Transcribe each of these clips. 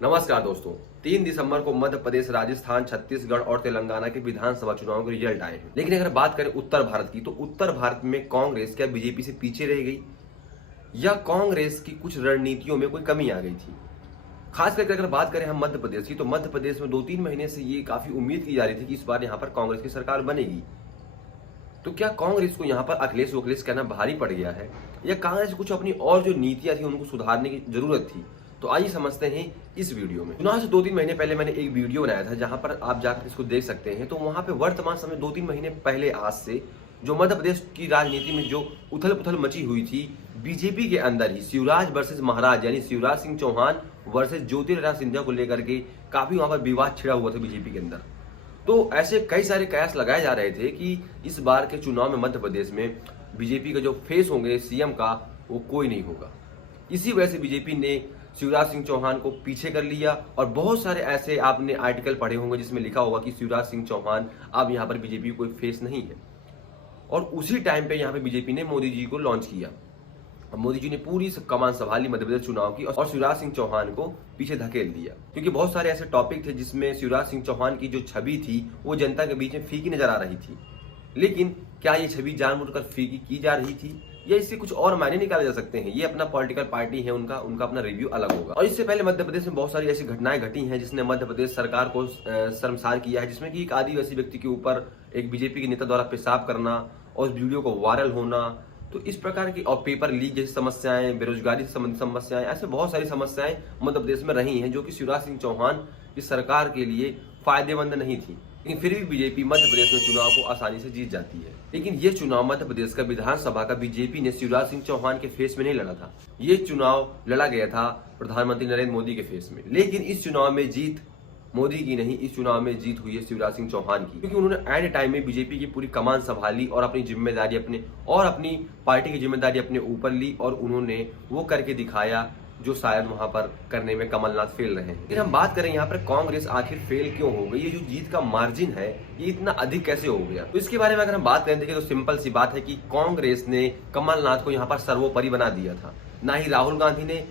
नमस्कार दोस्तों। 3 दिसंबर को मध्य प्रदेश, राजस्थान, छत्तीसगढ़ और तेलंगाना के विधानसभा चुनाव के रिजल्ट आए हैं। लेकिन अगर बात करें उत्तर भारत की, तो उत्तर भारत में कांग्रेस क्या बीजेपी से पीछे रह गई या कांग्रेस की कुछ रणनीतियों में कोई कमी आ गई थी? खास करके अगर बात करें हम मध्य प्रदेश की, तो मध्य प्रदेश में 2-3 महीने से ये काफी उम्मीद की जा रही थी कि इस बार यहाँ पर कांग्रेस की सरकार बनेगी। तो क्या कांग्रेस को यहाँ पर अखिलेश वखिलेश कहना भारी पड़ गया है या कांग्रेस कुछ अपनी और जो नीतियां थी उनको सुधारने की जरूरत थी? तो आइए समझते हैं इस वीडियो में। चुनाव से 2-3 महीने पहले मैंने एक वीडियो बनाया था जहां पर आप जाकर इसको देख सकते हैं। तो वहां पे वर्तमान समय 2-3 महीने पहले आज से जो मध्य प्रदेश की राजनीति में जो उथल पुथल मची हुई थी, बीजेपी के अंदर ही शिवराज वर्सेस महाराज यानी शिवराज सिंह चौहान वर्सेस ज्योतिरादित्य सिंधिया को लेकर के काफी वहां पर विवाद छिड़ा हुआ था बीजेपी के अंदर। तो ऐसे कई सारे कयास लगाए जा रहे थे कि इस बार के चुनाव में मध्य प्रदेश में बीजेपी का जो फेस होंगे सीएम का, वो कोई नहीं होगा। इसी वजह से बीजेपी ने शिवराज सिंह चौहान को पीछे कर लिया और बहुत सारे ऐसे आपने आर्टिकल पढ़े होंगे जिसमें लिखा होगा कि शिवराज सिंह चौहान अब यहाँ पर बीजेपी कोई फेस नहीं है। और उसी टाइम पे यहाँ पे बीजेपी ने मोदी जी को लॉन्च किया। अब मोदी जी ने पूरी कमान संभाली मध्य प्रदेश चुनाव की और शिवराज सिंह चौहान को पीछे धकेल दिया, क्योंकि बहुत सारे ऐसे टॉपिक थे जिसमें शिवराज सिंह चौहान की जो छवि थी वो जनता के बीच में फीकी नजर आ रही थी। लेकिन क्या ये छवि जानबूझकर फीकी की जा रही थी या इससे कुछ और मायने निकाले जा सकते हैं? ये अपना पॉलिटिकल पार्टी है, उनका अपना रिव्यू अलग होगा। और इससे पहले मध्य प्रदेश में बहुत सारी ऐसी घटनाएं घटी हैं जिसने मध्य प्रदेश सरकार को शर्मसार किया है, जिसमें कि एक आदिवासी व्यक्ति के ऊपर एक बीजेपी के नेता द्वारा पेशाब करना और उस वीडियो को वायरल होना। तो इस प्रकार की और पेपर लीक जैसी समस्याएं, बेरोजगारी से संबंधित समस्याएं, ऐसे बहुत सारी समस्याएं मध्य प्रदेश में रही हैं जो कि शिवराज सिंह चौहान की सरकार के लिए फायदेमंद नहीं थी। लेकिन फिर भी बीजेपी मध्य प्रदेश में चुनाव को आसानी से जीत जाती है। लेकिन ये चुनाव मध्य प्रदेश का विधानसभा का बीजेपी ने शिवराज सिंह चौहान के फेस में नहीं लड़ा था। ये चुनाव लड़ा गया था प्रधानमंत्री नरेंद्र मोदी के फेस में। लेकिन इस चुनाव में जीत मोदी की नहीं, इस चुनाव में जीत हुई है शिवराज सिंह चौहान की, क्योंकि उन्होंने एट ए टाइम में बीजेपी की पूरी कमान संभाली और अपनी जिम्मेदारी अपनी पार्टी की जिम्मेदारी अपने ऊपर ली और उन्होंने वो करके दिखाया जो शायद वहां पर करने में कमलनाथ फेल रहे हैं। लेकिन हम बात करें यहाँ पर कांग्रेस आखिर फेल क्यों हो गई, ये जो जीत का मार्जिन है ये इतना अधिक कैसे हो गया? तो इसके बारे में अगर हम बात करें देखिए तो सिंपल सी बात है कि कांग्रेस ने कमलनाथ को यहाँ पर सर्वोपरि बना दिया था। ना ही राहुल गांधी ने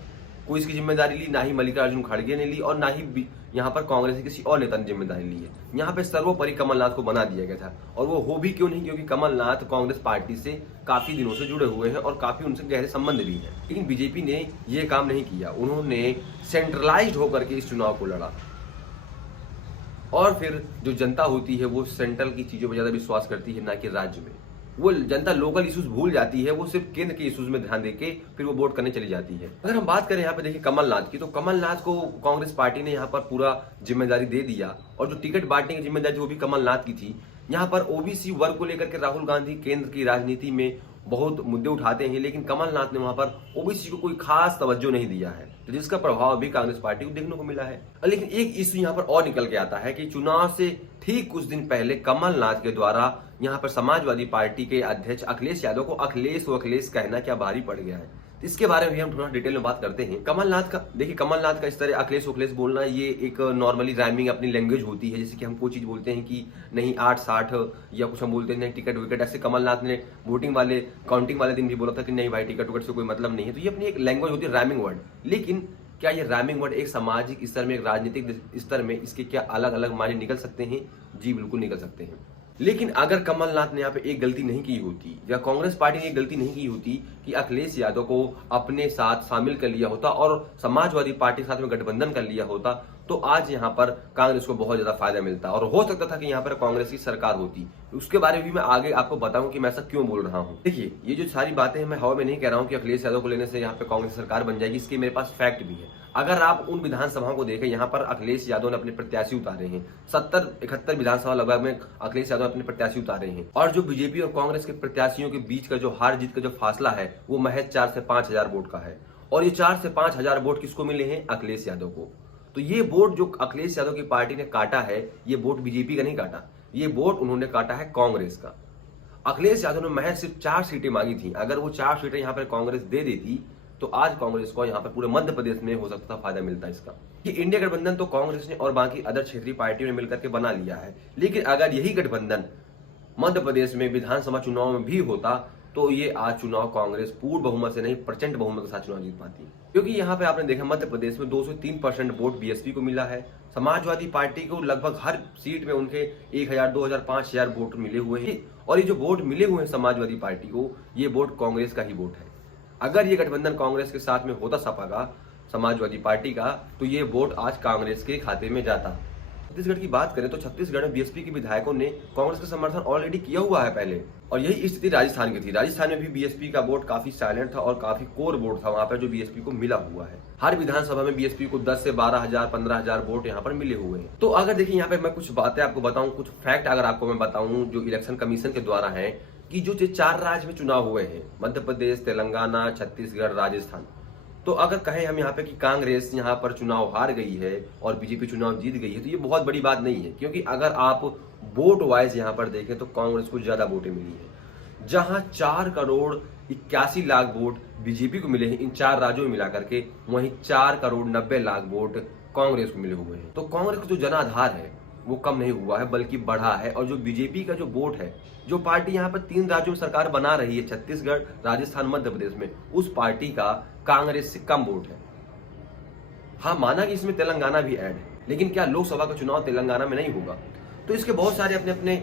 कोई इसकी जिम्मेदारी ली, ना ही मल्लिकार्जुन खड़गे ने ली और ना ही यहाँ पर कांग्रेस के किसी और नेता ने जिम्मेदारी ली है। यहाँ पे सर्वोपरि कमलनाथ को बना दिया गया था। और वो हो भी क्यों नहीं, क्योंकि कमलनाथ कांग्रेस पार्टी से काफी दिनों से जुड़े हुए हैं और काफी उनसे गहरे संबंध भी हैं। लेकिन बीजेपी ने ये काम नहीं किया, उन्होंने सेंट्रलाइज्ड होकर के इस चुनाव को लड़ा। और फिर जो जनता होती है वो सेंट्रल की चीजों पर ज्यादा विश्वास करती है, ना कि राज्य में। वो जनता लोकल इश्यूज भूल जाती है, वो सिर्फ केंद्र के इश्यूज में ध्यान देके फिर वो वोट करने चली जाती है। अगर हम बात करें यहाँ पे देखिए कमलनाथ की, तो कमलनाथ को कांग्रेस पार्टी ने यहाँ पर पूरा जिम्मेदारी दे दिया और जो टिकट बांटने की जिम्मेदारी थी वो भी कमलनाथ की थी। यहाँ पर ओबीसी वर्ग को लेकर के राहुल गांधी केंद्र की राजनीति में बहुत मुद्दे उठाते हैं, लेकिन कमलनाथ ने वहां पर ओबीसी को कोई खास तवज्जो नहीं दिया है, तो जिसका प्रभाव भी कांग्रेस पार्टी को देखने को मिला है। लेकिन एक इश्यू यहाँ पर और निकल के आता है कि चुनाव से ठीक कुछ दिन पहले कमलनाथ के द्वारा यहाँ पर समाजवादी पार्टी के अध्यक्ष अखिलेश यादव को अखिलेश वखिलेश कहना क्या भारी पड़ गया है। इसके बारे में भी हम थोड़ा डिटेल में बात करते हैं। कमलनाथ का इस तरह अखिलेश वखिलेश बोलना ये एक नॉर्मली राइमिंग अपनी लैंग्वेज होती है। जैसे कि हम कोई चीज बोलते हैं कि नहीं 8-60 या कुछ हम बोलते हैं नहीं टिकट विकेट, ऐसे कमलनाथ ने वोटिंग वाले काउंटिंग वाले दिन भी बोला था कि नहीं भाई टिकट विकेट से कोई मतलब नहीं है। तो ये अपनी एक लैंग्वेज होती है, राइमिंग वर्ड। लेकिन क्या ये राइमिंग वर्ड एक सामाजिक स्तर में, एक राजनीतिक स्तर में इसके क्या अलग अलग मायने निकल सकते हैं? जी बिल्कुल निकल सकते हैं। लेकिन अगर कमलनाथ ने यहाँ पे एक गलती नहीं की होती या कांग्रेस पार्टी ने एक गलती नहीं की होती कि अखिलेश यादव को अपने साथ शामिल कर लिया होता और समाजवादी पार्टी के साथ में गठबंधन कर लिया होता, तो आज यहाँ पर कांग्रेस को बहुत ज्यादा फायदा मिलता और हो सकता था कि यहाँ पर कांग्रेस की सरकार होती। उसके बारे में भी मैं आगे आपको बताऊं कि मैं ऐसा क्यों बोल रहा हूँ। देखिए ये जो सारी बातें हैं मैं हवा में नहीं कह रहा हूँ कि अखिलेश यादव को लेने से यहाँ पे कांग्रेस सरकार बन जाएगी, इसके मेरे पास फैक्ट भी है। अगर आप उन विधानसभाओं को देखें, यहाँ पर अखिलेश यादव ने अपने प्रत्याशी उतारे हैं। 70-71 विधानसभा लगभग में अखिलेश यादव अपने प्रत्याशी उतारे हैं। और जो बीजेपी और कांग्रेस के प्रत्याशियों के बीच का जो हार जीत का जो फासला है वो महज 4 से 5 हजार वोट का है। और ये 4 से 5 हजार वोट किसको मिले हैं? अखिलेश यादव को। तो ये वोट जो अखिलेश यादव की पार्टी ने काटा है, ये वोट बीजेपी का नहीं काटा, ये वोट उन्होंने काटा है कांग्रेस का। अखिलेश यादव ने महज सिर्फ 4 सीटें मांगी थी। अगर वो 4 सीटें यहाँ पर कांग्रेस दे देती तो आज कांग्रेस को यहाँ पर पूरे मध्य प्रदेश में हो सकता था फायदा मिलता इसका। कि इंडिया गठबंधन तो कांग्रेस ने और बाकी अदर क्षेत्रीय पार्टियों ने मिलकर के बना लिया है, लेकिन अगर यही गठबंधन मध्य प्रदेश में विधानसभा चुनाव में भी होता तो ये आज चुनाव कांग्रेस पूर्ण बहुमत से नहीं प्रचंड बहुमत के साथ चुनाव जीत पाती। क्योंकि यहाँ पे आपने देखा मध्य प्रदेश में 203% वोट बीएसपी को मिला है। समाजवादी पार्टी को लगभग हर सीट में उनके 1000, 2000, 5000 वोट मिले हुए हैं और ये जो वोट मिले हुए हैं समाजवादी पार्टी को, ये वोट कांग्रेस का ही वोट है। अगर ये गठबंधन कांग्रेस के साथ में होता सपा का, समाजवादी पार्टी का, तो ये वोट आज कांग्रेस के खाते में जाता। छत्तीसगढ़ की बात करें तो छत्तीसगढ़ में बीएसपी के विधायकों ने कांग्रेस का समर्थन ऑलरेडी किया हुआ है पहले, और यही स्थिति राजस्थान की थी। राजस्थान में भी बीएसपी का वोट काफी साइलेंट था और काफी कोर वोट था वहां पर जो बीएसपी को मिला हुआ है। हर विधानसभा में बीएसपी को 10 से 12,000, 15,000 वोट यहाँ पर मिले हुए हैं। तो अगर देखिए यहाँ पे मैं कुछ बातें आपको बताऊं, कुछ फैक्ट अगर आपको मैं बताऊं जो इलेक्शन कमीशन के द्वारा है, कि जो 4 राज्य में चुनाव हुए हैं, मध्य प्रदेश, तेलंगाना, छत्तीसगढ़, राजस्थान, तो अगर कहें हम यहाँ पे कि कांग्रेस यहाँ पर चुनाव हार गई है और बीजेपी चुनाव जीत गई है, तो ये बहुत बड़ी बात नहीं है। क्योंकि अगर आप वोट वाइज यहाँ पर देखें तो कांग्रेस को ज्यादा वोटें मिली है। जहां 4,81,00,000 वोट बीजेपी को मिले हैं इन 4 राज्यों में मिलाकर के, वहीं 4,90,00,000 वोट कांग्रेस को मिले हुए हैं। तो कांग्रेस का जो जनाधार है वो कम नहीं हुआ है बल्कि बढ़ा है। और जो बीजेपी का जो वोट है, जो पार्टी यहाँ पर 3 राज्यों में सरकार बना रही है, छत्तीसगढ़, राजस्थान, मध्य प्रदेश में, उस पार्टी का कांग्रेस से कम वोट है। हाँ, माना कि इसमें तेलंगाना भी ऐड है, लेकिन क्या लोकसभा का चुनाव तेलंगाना में नहीं होगा? तो इसके बहुत सारे अपने अपने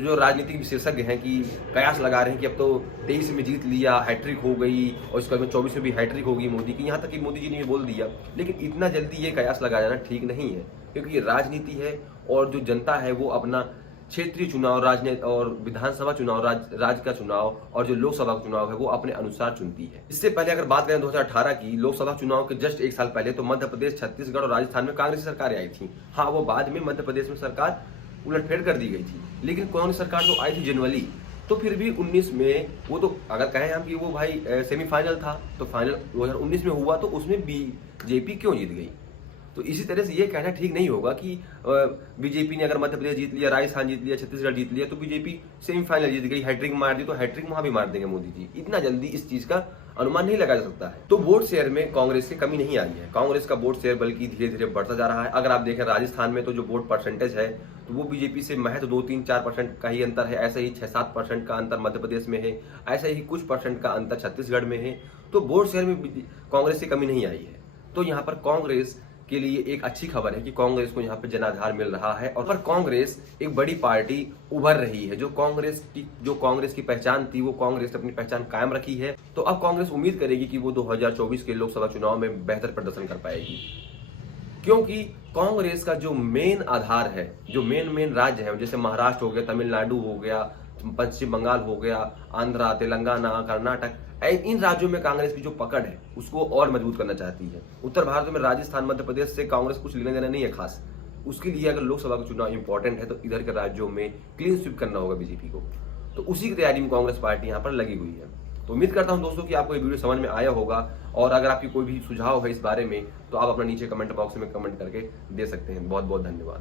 जो राजनीतिक विशेषज्ञ हैं कि कयास लगा रहे हैं कि अब तो 23 में जीत लिया, हैट्रिक हो गई, और इसके बाद में 24 में भी हैट्रिक होगी मोदी की। यहाँ तक कि मोदी जी ने ये बोल दिया। लेकिन इतना जल्दी ये कयास लगा जाना ठीक नहीं है, क्योंकि ये राजनीति है और जो जनता है वो अपना क्षेत्रीय चुनाव, राजनीति और विधानसभा चुनाव, राज्य का चुनाव और जो लोकसभा का चुनाव है वो अपने अनुसार चुनती है। इससे पहले अगर बात करें 2018 की लोकसभा चुनाव के जस्ट 1 साल पहले, तो मध्य प्रदेश, छत्तीसगढ़ और राजस्थान में कांग्रेस सरकारें आई थी। हाँ, वो बाद में मध्य प्रदेश में सरकार उलटफेर कर दी गई थी, लेकिन कांग्रेस सरकार जो आई थी जनवरी, तो फिर भी 19 में वो, तो अगर कहें हम कि वो भाई सेमीफाइनल था, तो फाइनल 2019 में हुआ, तो उसमें बीजेपी क्यों जीत गई? तो इसी तरह से ये कहना ठीक नहीं होगा कि बीजेपी ने अगर मध्य प्रदेश जीत लिया, राजस्थान जीत लिया, छत्तीसगढ़ जीत लिया, तो बीजेपी सेमीफाइनल जीत गई, हैट्रिक मार दी, तो हैट्रिक वहां भी मार देंगे मोदी जी। इतना जल्दी इस चीज का अनुमान नहीं लगाया जा सकता है। तो वोट शेयर में कांग्रेस की कमी नहीं आई है। कांग्रेस का वोट शेयर बल्कि धीरे धीरे बढ़ता जा रहा है। अगर आप देखें राजस्थान में तो जो वोट परसेंटेज है, तो वो बीजेपी से महज 2-3-4% का ही अंतर है। ऐसे ही 6-7% का अंतर मध्य प्रदेश में है, ऐसे ही कुछ परसेंट का अंतर छत्तीसगढ़ में है। तो वोट शेयर में कांग्रेस की कमी नहीं आई है। तो यहाँ पर कांग्रेस के लिए एक अच्छी खबर है कि कांग्रेस को यहाँ पे जनाधार मिल रहा है, और पर कांग्रेस एक बड़ी पार्टी उभर रही है। जो कांग्रेस की पहचान थी, वो कांग्रेस अपनी पहचान कायम रखी है। तो अब कांग्रेस उम्मीद करेगी कि वो 2024 के लोकसभा चुनाव में बेहतर प्रदर्शन कर पाएगी, क्योंकि कांग्रेस का जो मेन आधार है, जो मेन राज्य है, जैसे महाराष्ट्र हो गया, तमिलनाडु हो गया, पश्चिम बंगाल हो गया, आंध्रा, तेलंगाना, कर्नाटक, इन राज्यों में कांग्रेस की जो पकड़ है उसको और मजबूत करना चाहती है। उत्तर भारत में राजस्थान, मध्य प्रदेश से कांग्रेस कुछ लेने देना नहीं है खास। उसके लिए अगर लोकसभा का चुनाव इंपॉर्टेंट है, तो इधर के राज्यों में क्लीन स्वीप करना होगा बीजेपी को। तो उसी की तैयारी में कांग्रेस पार्टी यहाँ पर लगी हुई है। तो उम्मीद करता हूं दोस्तों कि आपको ये वीडियो समझ में आया होगा, और अगर आपकी कोई भी सुझाव है इस बारे में, तो आप अपना नीचे कमेंट बॉक्स में कमेंट करके दे सकते हैं। बहुत बहुत धन्यवाद।